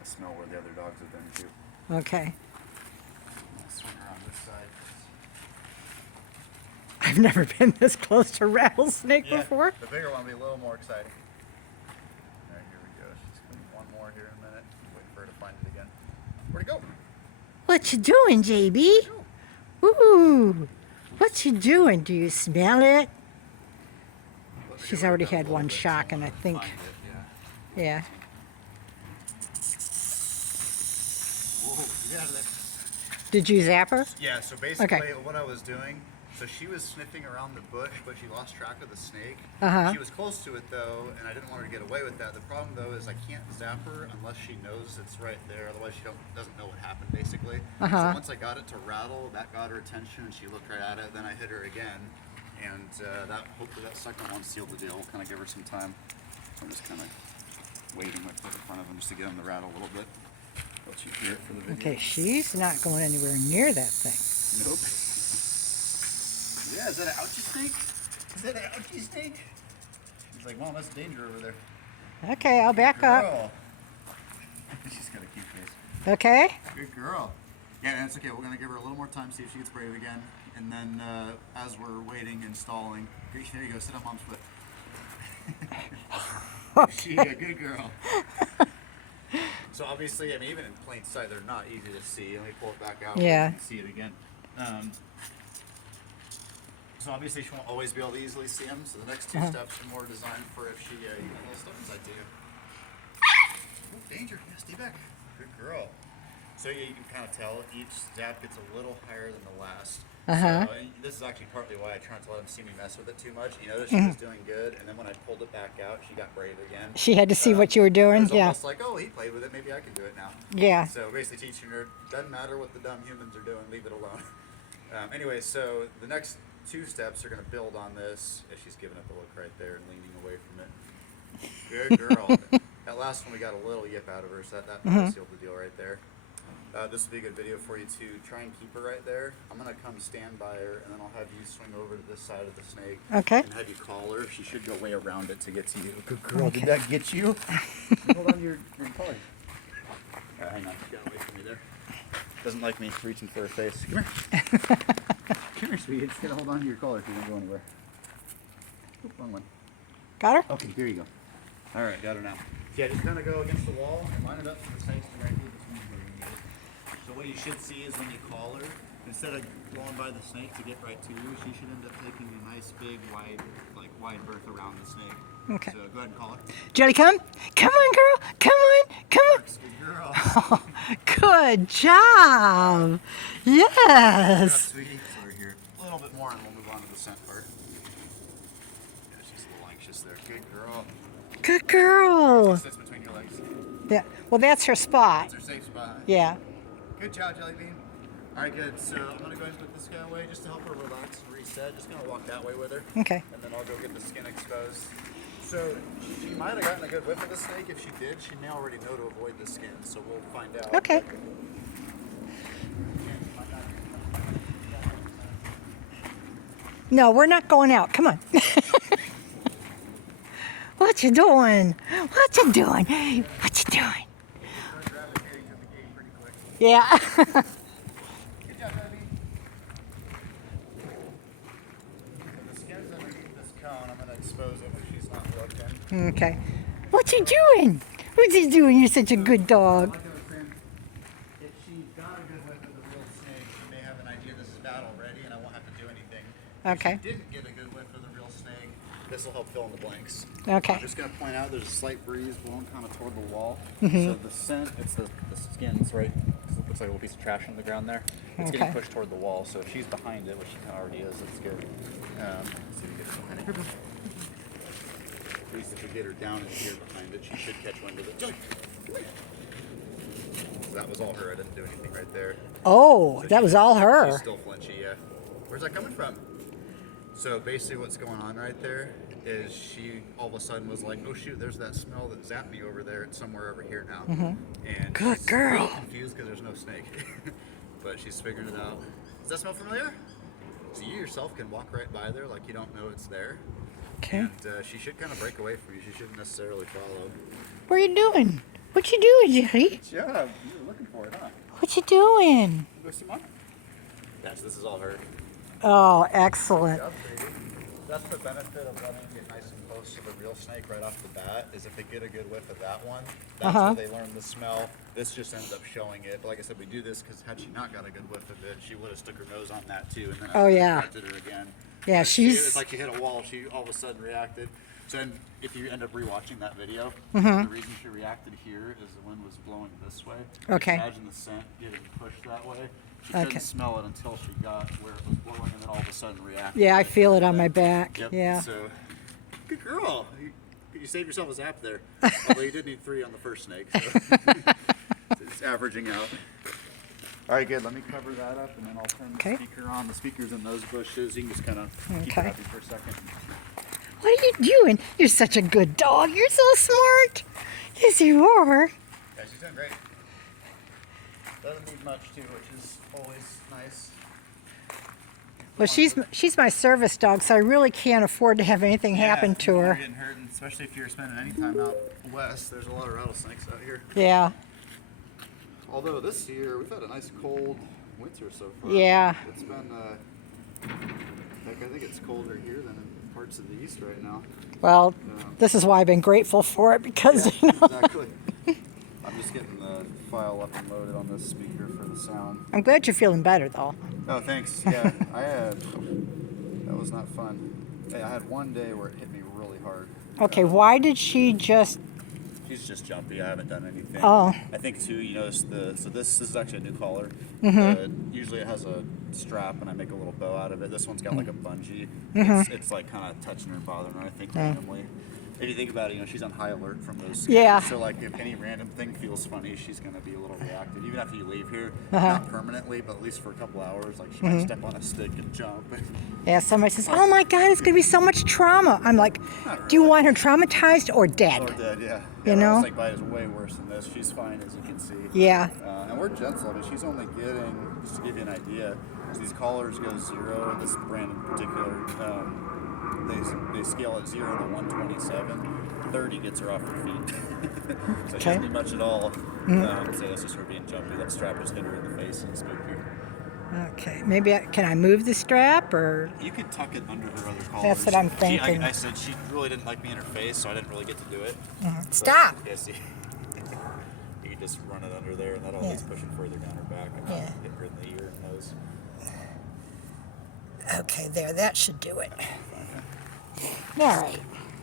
I smell where the other dogs have been too. Okay. I'll swing around this side. I've never been this close to rattlesnake before. The bigger one will be a little more exciting. All right, here we go. She's going to one more here in a minute. Wait for her to find it again. Where'd it go? What you doing, JB? Ooh. What you doing? Do you smell it? She's already had one shock, and I think, yeah. Whoa, get out of there. Did you zap her? Yeah, so basically what I was doing, so she was sniffing around the bush, but she lost track of the snake. She was close to it though, and I didn't want her to get away with that. The problem though is I can't zap her unless she knows it's right there, otherwise she doesn't know what happened basically. So once I got it to rattle, that got her attention and she looked right at it, then I hit her again. And hopefully that second one sealed the deal. We'll kind of give her some time. I'm just kind of waiting right in front of him just to get him to rattle a little bit. Let you hear it for the video. Okay, she's not going anywhere near that thing. Nope. Yeah, is that an ouchie snake? Is that an ouchie snake? He's like, Mom, that's danger over there. Okay, I'll back up. She's got a cute face. Okay. Good girl. Yeah, that's okay. We're going to give her a little more time, see if she gets brave again. And then as we're waiting and stalling, there you go, sit on Mom's foot. She a good girl. So obviously, I mean, even in plain sight, they're not easy to see. Let me pull it back out. Yeah. So you can see it again. So obviously, she won't always be able to easily see them. So the next two steps are more designed for if she even a little step inside to you. Oh, danger! Yeah, stay back. Good girl. So yeah, you can kind of tell each zap gets a little higher than the last. So this is actually partly why I try not to let him see me mess with it too much. You notice she was doing good, and then when I pulled it back out, she got brave again. She had to see what you were doing. It was almost like, oh, he played with it. Maybe I can do it now. Yeah. So basically teaching her, doesn't matter what the dumb humans are doing, leave it alone. Anyway, so the next two steps are going to build on this. She's giving it the look right there and leaning away from it. Good girl. That last one we got a little yip out of her, so that sealed the deal right there. This will be a good video for you to try and keep her right there. I'm going to come stand by her, and then I'll have you swing over to this side of the snake. Okay. And have you call her. She should go way around it to get to you. Good girl. Okay. Did that get you? Hold on to your collar. Hang on. Get away from me there. Doesn't like me reaching for her face. Come here. Come here, sweetie. Just gotta hold on to your collar if you don't go anywhere. Oop, wrong one. Got her? Okay, here you go. All right, got her now. Yeah, just kind of go against the wall and line it up so the snake's directly between where you need it. So what you should see is when you call her, instead of going by the snake to get right to you, she should end up taking a nice big wide berth around the snake. Okay. So go ahead and call her. Jelly, come. Come on, girl. Come on. Come on. Good girl. Oh, good job. Yes. Sweetie. So we're here a little bit more and we'll move on to the scent part. Yeah, she's a little anxious there. Good girl. Good girl. Sits between your legs. Yeah. Well, that's her spot. That's her safe spot. Yeah. Good job, Jelly Bean. All right, good. So I'm going to go ahead and put this guy away just to help her relax and reset. Just going to walk that way with her. Okay. And then I'll go get the skin exposed. So she might have gotten a good whiff of the snake. If she did, she may already know to avoid the skin. So we'll find out. Okay. No, we're not going out. Come on. What you doing? What you doing? What you doing? Yeah. Good job, Debbie. So the skin's underneath this cone. I'm going to expose it when she's not looking. Okay. What you doing? What's he doing? You're such a good dog. Like I was saying, if she got a good whiff of the real snake, she may have an idea this is bad already and I won't have to do anything. Okay. If she didn't get a good whiff of the real snake, this will help fill in the blanks. Okay. I'm just going to point out there's a slight breeze blowing kind of toward the wall. So the scent, it's the skin's right. It looks like a little piece of trash on the ground there. It's getting pushed toward the wall. So if she's behind it, which she kind of already is, it's good. Let's see if we get her behind it. At least if we get her down in here behind it, she should catch wind of it. So that was all her. I didn't do anything right there. Oh, So that was all She's her. still flinchy, yeah. Where's that coming from? So basically what's going on right there is she all of a sudden was like, oh shoot, there's that smell that zapped me over there. It's somewhere over here now. And Good she's girl. a little confused because there's no snake. But she's figured it out. Does that smell familiar? So you yourself can walk right by there like you don't know it's there. Okay. And she should kind of break away from you. She shouldn't necessarily follow. What are you doing? What you doing, Jerry? Good job. You were looking for it, huh? What you doing? Go see Mom. Yes, this is all her. Oh, excellent. Good job, baby. That's the benefit of letting them get nice and close to the real snake right off the bat, is if they get a good whiff of that one, that's where they learn the smell. This just ends up showing it. But like I said, we do this because had she not got a good whiff of it, she would have stuck her nose on that too. And then Oh, yeah. her again. Yeah, It's like you hit a wall. She all of a sudden reacted. So then if you end up rewatching that video, the reason she reacted here is the wind was blowing this way. Okay. Imagine the scent getting pushed that way. She couldn't smell it until she got where it was blowing, and then all of a sudden reacted. Yeah, I feel it on my back. Yep. Yeah. So, good girl. You saved yourself a zap there. Although you did need 3 on the first snake. So. It's averaging out. All right, good. Let me cover that up, and then I'll turn the speaker on. The speaker's in those bushes. You can just kind of keep it happy for a second. What are you doing? You're such a good dog. You're so smart. Yes, you are. Yeah, she's doing great. Doesn't need much too, which is always nice. Well, she's my service dog, so I really can't afford to have anything happen to her. Getting hurt, and especially if you're spending any time out west. There's a lot of rattlesnakes out here. Yeah. Although this year we've had a nice cold winter so far. Yeah. It's been, heck, I think it's colder here than in parts of the east right now. Well, this is why I've been grateful for it, because you know. Exactly. I'm just getting the file up and loaded on this speaker for the sound. I'm glad you're feeling better, though. Oh, thanks. Yeah, that was not fun. Hey, I had one day where it hit me really hard. Okay, why did she just? She's just jumpy. I haven't done anything. Oh. I think too. You notice so this is actually a new collar. Usually it has a strap, and I make a little bow out of it. This one's got like a bungee. It's like kind of touching her and bothering her. I think randomly. If you think about it, she's on high alert from those. Yeah. So like, if any random thing feels funny, she's gonna be a little reactive. Even after you leave here, not permanently, but at least for a couple hours. Like she might step on a stick and jump. Yeah, somebody says, "Oh my God, it's gonna be so much trauma." I'm like, "Do you want her traumatized or dead?" Or dead, yeah. You know. Rattlesnake bite is way worse than this. She's fine, as you can see. Yeah. And we're gentle. I mean, she's only getting, just to give you an idea, these collars go 0. This brand in particular, they scale at 0 to 127. 30 gets her off her feet. So she doesn't need much at all. So that's just her being jumpy. That strap just hit her in the face and spooked her. Okay, maybe can I move the strap or? You could tuck it under her other collars. That's what I'm thinking. I said she really didn't like me in her face, so I didn't really get to do it. Stop. Yeah, see, you can just run it under there, and that'll at least push it further down her back and not hit her in the ear and nose. Okay, there. That should do it. All right.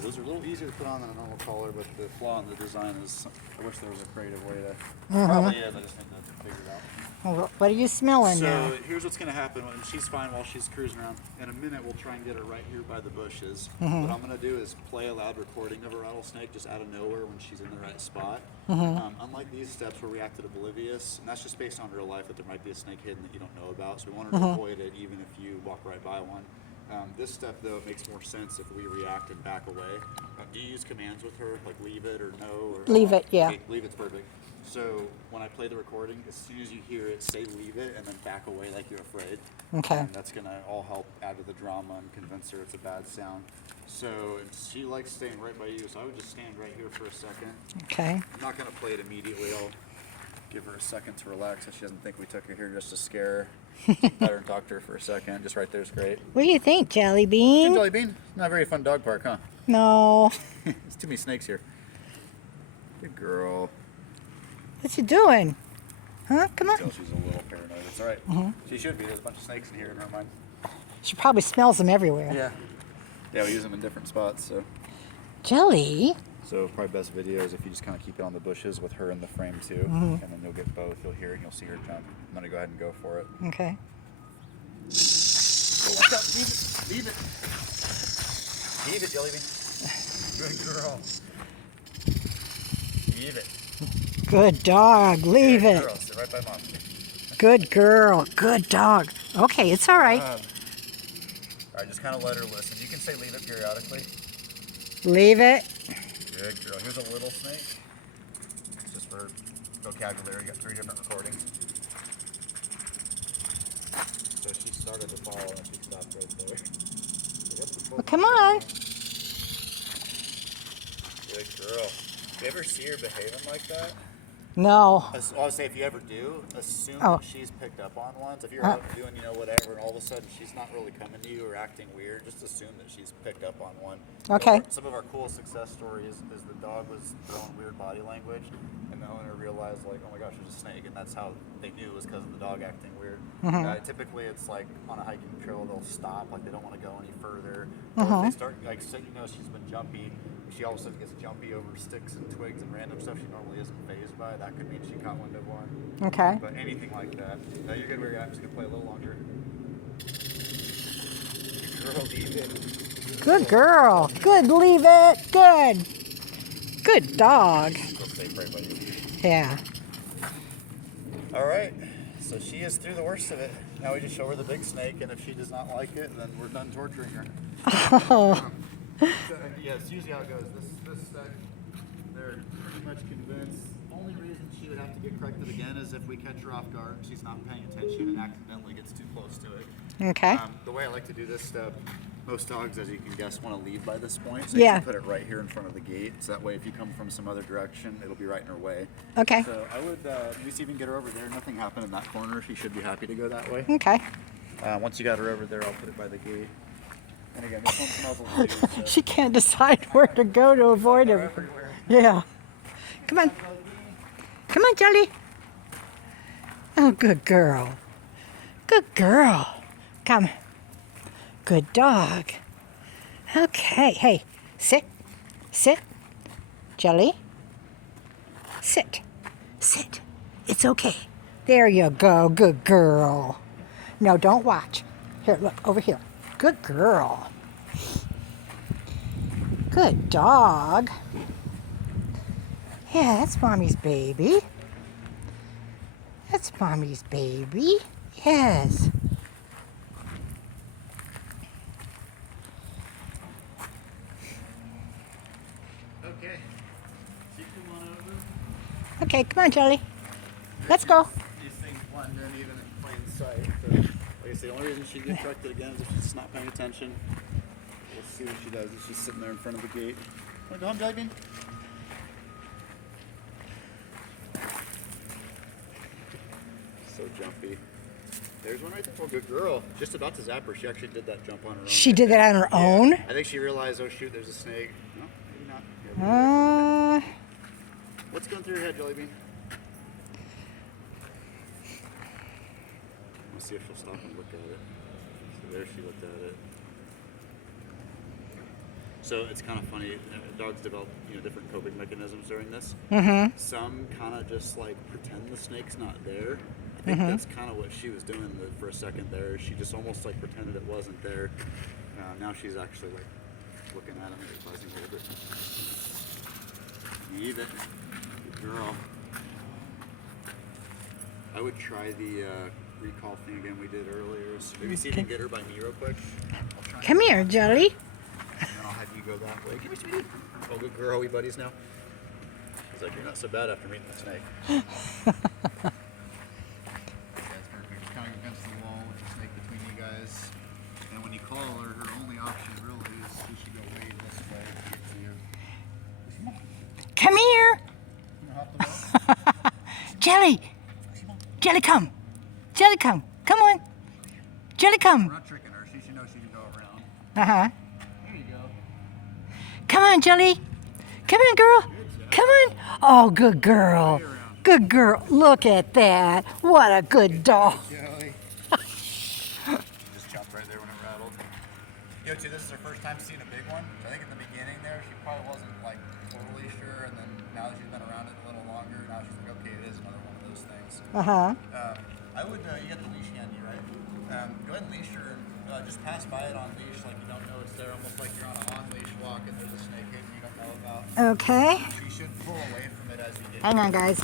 Those are a little easier to put on than a normal collar, but the flaw in the design is, I wish there was a creative way to, probably is, I just need to figure it out. Well, what are you smelling now? So here's what's going to happen when she's fine while she's cruising around. In a minute, we'll try and get her right here by the bushes. What I'm going to do is play a loud recording of a rattlesnake just out of nowhere when she's in the right spot. Unlike these steps where we acted oblivious, and that's just based on real life that there might be a snake hidden that you don't know about, so we want her to avoid it even if you walk right by one. This step, though, it makes more sense if we react and back away. Do you use commands with her, like leave it or no? Or Leave it, yeah. Okay, leave it's perfect. So when I play the recording, as soon as you hear it, say leave it and then back away like you're afraid. Okay. And that's going to all help add to the drama and convince her it's a bad sound. So she likes staying right by you, so I would just stand right here for a second. Okay. I'm not going to play it immediately. I'll give her a second to relax so she doesn't think we took her here just to scare her. Let her and talk to her for a second. Just right there's great. What do you think, Jelly Bean? Jelly Bean? Not a very fun dog park, huh? No. There's too many snakes here. Good girl. What you doing? Huh? Come on. She's a little paranoid. It's all right. She should be. There's a bunch of snakes in here in her mind. She probably smells them everywhere. Yeah. Yeah, we use them in different spots, so. Jelly? So probably best video is if you just kind of keep it on the bushes with her in the frame too, and then you'll get both. You'll hear it and you'll see her jump. I'm gonna go ahead and go for it. Okay. Oh, watch out! Leave it! Leave it, Jelly Bean. Good girl. Leave it. Good dog. Leave Good it. girl. Sit right by mom. Good girl. Good dog. Okay, it's all right. All right, just kind of let her listen. You can say leave it periodically. Leave it. Good girl. Here's a little snake. It's just for vocabulary. You got 3 different recordings. So she started to fall and she stopped right there. So Well, come on. Good girl. You ever see her behaving like that? No. I would say if you ever do, assume Oh. that she's picked up on ones. If you're out doing, whatever, and all of a sudden she's not really coming to you or acting weird, just assume that she's picked up on one. Okay. Some of our cool success stories is the dog was throwing weird body language, and the owner realized, like, oh my gosh, there's a snake, and that's how they knew it was because of the dog acting weird. Typically, it's like on a hiking trail, they'll stop, like they don't want to go any further. Or if they start, like, say, she's been jumpy. She all of a sudden gets jumpy over sticks and twigs and random stuff she normally isn't phased by. That could mean she caught wind of one. Okay. But anything like that. Now you're good where you're at. I'm just going to play a little longer. Girl, leave it. Good girl. Good, leave it. Good. Good dog. Go safe right by you. Yeah. All right. So she is through the worst of it. Now we just show her the big snake, and if she does not like it, then we're done torturing her. Oh. So, yeah, it's usually how it goes. This set, they're pretty much convinced. Only reason she would have to get corrected again is if we catch her off guard and she's not paying attention and accidentally gets too close to it. Okay. The way I like to do this step, most dogs, as you can guess, want to leave by this point. So Yeah. you can put it right here in front of the gate. So that way, if you come from some other direction, it'll be right in her way. Okay. So I would, let me see if we can get her over there. Nothing happened in that corner. She should be happy to go that way. Okay. Once you got her over there, I'll put it by the gate. And again, this one's muzzled too. So. She can't decide where to go to avoid They're him. everywhere. Yeah. Come on. Come on, Jelly. Oh, good girl. Good girl. Come. Good dog. Okay. Hey, sit. Sit. Jelly. Sit. Sit. It's okay. There you go. Good girl. No, don't watch. Here, look, over here. Good girl. Good dog. Yeah, that's Mommy's baby. That's Mommy's baby. Yes. Okay. So you come on over. Okay, come on, Jelly. Let's go. These things blend in even in plain sight. So, like I say, the only reason she gets corrected again is if she's not paying attention. We'll see what she does if she's sitting there in front of the gate. Want to go home, Jelly Bean? So jumpy. There's one right there. Oh, good girl. Just about to zap her. She actually did that jump on her own. She did that on her own? I think she realized, oh shoot, there's a snake. No, maybe not. Here, what's going through your head, Jelly Bean? Let's see if she'll stop and look at it. So there she looked at it. So it's kind of funny. Dogs develop, different coping mechanisms during this. Some kind of just like pretend the snake's not there. I think that's kind of what she was doing for a second there. She just almost like pretended it wasn't there. Now she's actually like looking at him and realizing, hold it. Leave it. Good girl. I would try the recall thing again we did earlier. So maybe see if you can get her by me real quick. Come here, Jelly. And then I'll have you go that way. Come here, sweetie. Oh, good girl. Are we buddies now? She's like, you're not so bad after meeting the snake. Yeah, it's perfect. Just kind of against the wall with the snake between you guys. And when you call her, her only option really is she should go way this way to get to you. Come here. You know, hop the wall. Jelly. Jelly, come. Jelly, come. Come on. Jelly, We're come. not tricking her. She should know she can go around. Uh-huh. There you go. Come on, Jelly. Come on, girl. Come on. Oh, good girl. Good girl. Look at that. What a good dog. Jelly. Just chopped right there when it rattled. Too, this is her first time seeing a big one. I think in the beginning there, she probably wasn't like totally sure, and then now that she's been around it a little longer, now she's like, okay, it is another one of those things. Uh-huh. I would, you got the leash handy, right? Go ahead and leash her, and just pass by it on leash like you don't know it's there, almost like you're on a on-leash walk and there's a snake hidden you don't know about. Okay. She should pull away from it as you get Hang on, guys.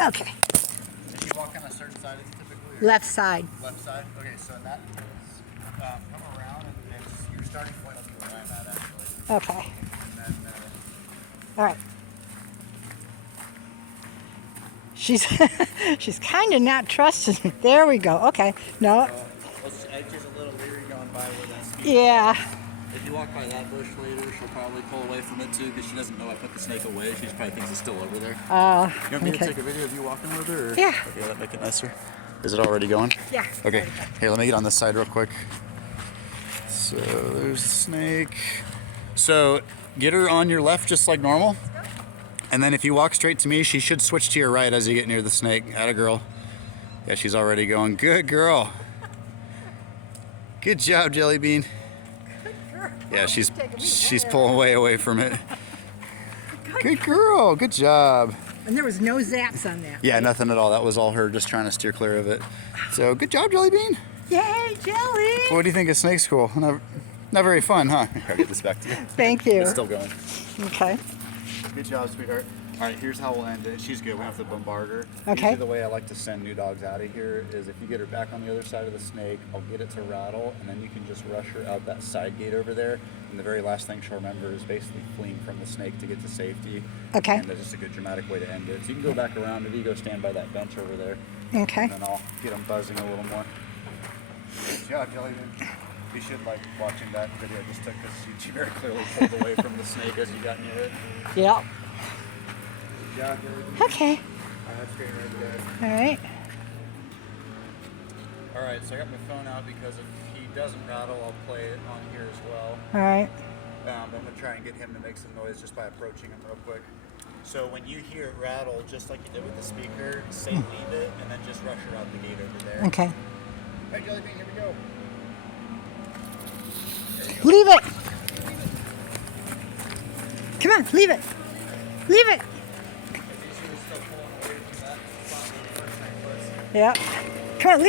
Okay. Does she walk on a certain side typically? Or Left side. left side? Okay, so in that case, come around and it's your starting point will be where I'm at actually. Okay. And then, All right. She's she's kind of not trusting. There we go. Okay. No. she's a little leery going by with that speed. Yeah. If you walk by that bush later, she'll probably pull away from it too, because she doesn't know I put the snake away. She probably thinks it's still over there. You want me to take a video of you walking with her? Or? Yeah. Okay, that'd make it nicer. Is it already going? Yeah. Okay. Here, let me get on this side real quick. So there's the snake. So get her on your left just like normal. And then if you walk straight to me, she should switch to your right as you get near the snake. Atta girl. Yeah, she's already going. Good girl. Good job, Jelly Bean. Good girl. Yeah, she's pulling away from it. Good girl. Good job. And there was no zaps on that. Yeah, nothing at all. That was all her just trying to steer clear of it. So good job, Jelly Bean. Yay, Jelly. What do you think of snake school? Not very fun, huh? I'll get this back to you. Thank you. It's still going. Okay. Good job, sweetheart. All right, here's how we'll end it. She's good. We don't have to bombard her. Okay. Usually the way I like to send new dogs out of here is if you get her back on the other side of the snake, I'll get it to rattle, and then you can just rush her out that side gate over there. And the very last thing she'll remember is basically fleeing from the snake to get to safety. Okay. And that's just a good dramatic way to end it. So you can go back around. Maybe you go stand by that bench over there. Okay. And then I'll get them buzzing a little more. Good job, Jelly Bean. You should like watching that video just took because she very clearly pulled away from the snake as you got near it. Yep. Good job, Jelly Bean. Okay. That's great right there. All right. All right, so I got my phone out because if he doesn't rattle, I'll play it on here as well. All right. I'm going to try and get him to make some noise just by approaching him real quick. So when you hear it rattle, just like you did with the speaker, say leave it, and then just rush her out the gate over there. Okay. All right, Jelly Bean, here we go. Leave it. Come on, leave it. Leave it. Yeah. Come on, leave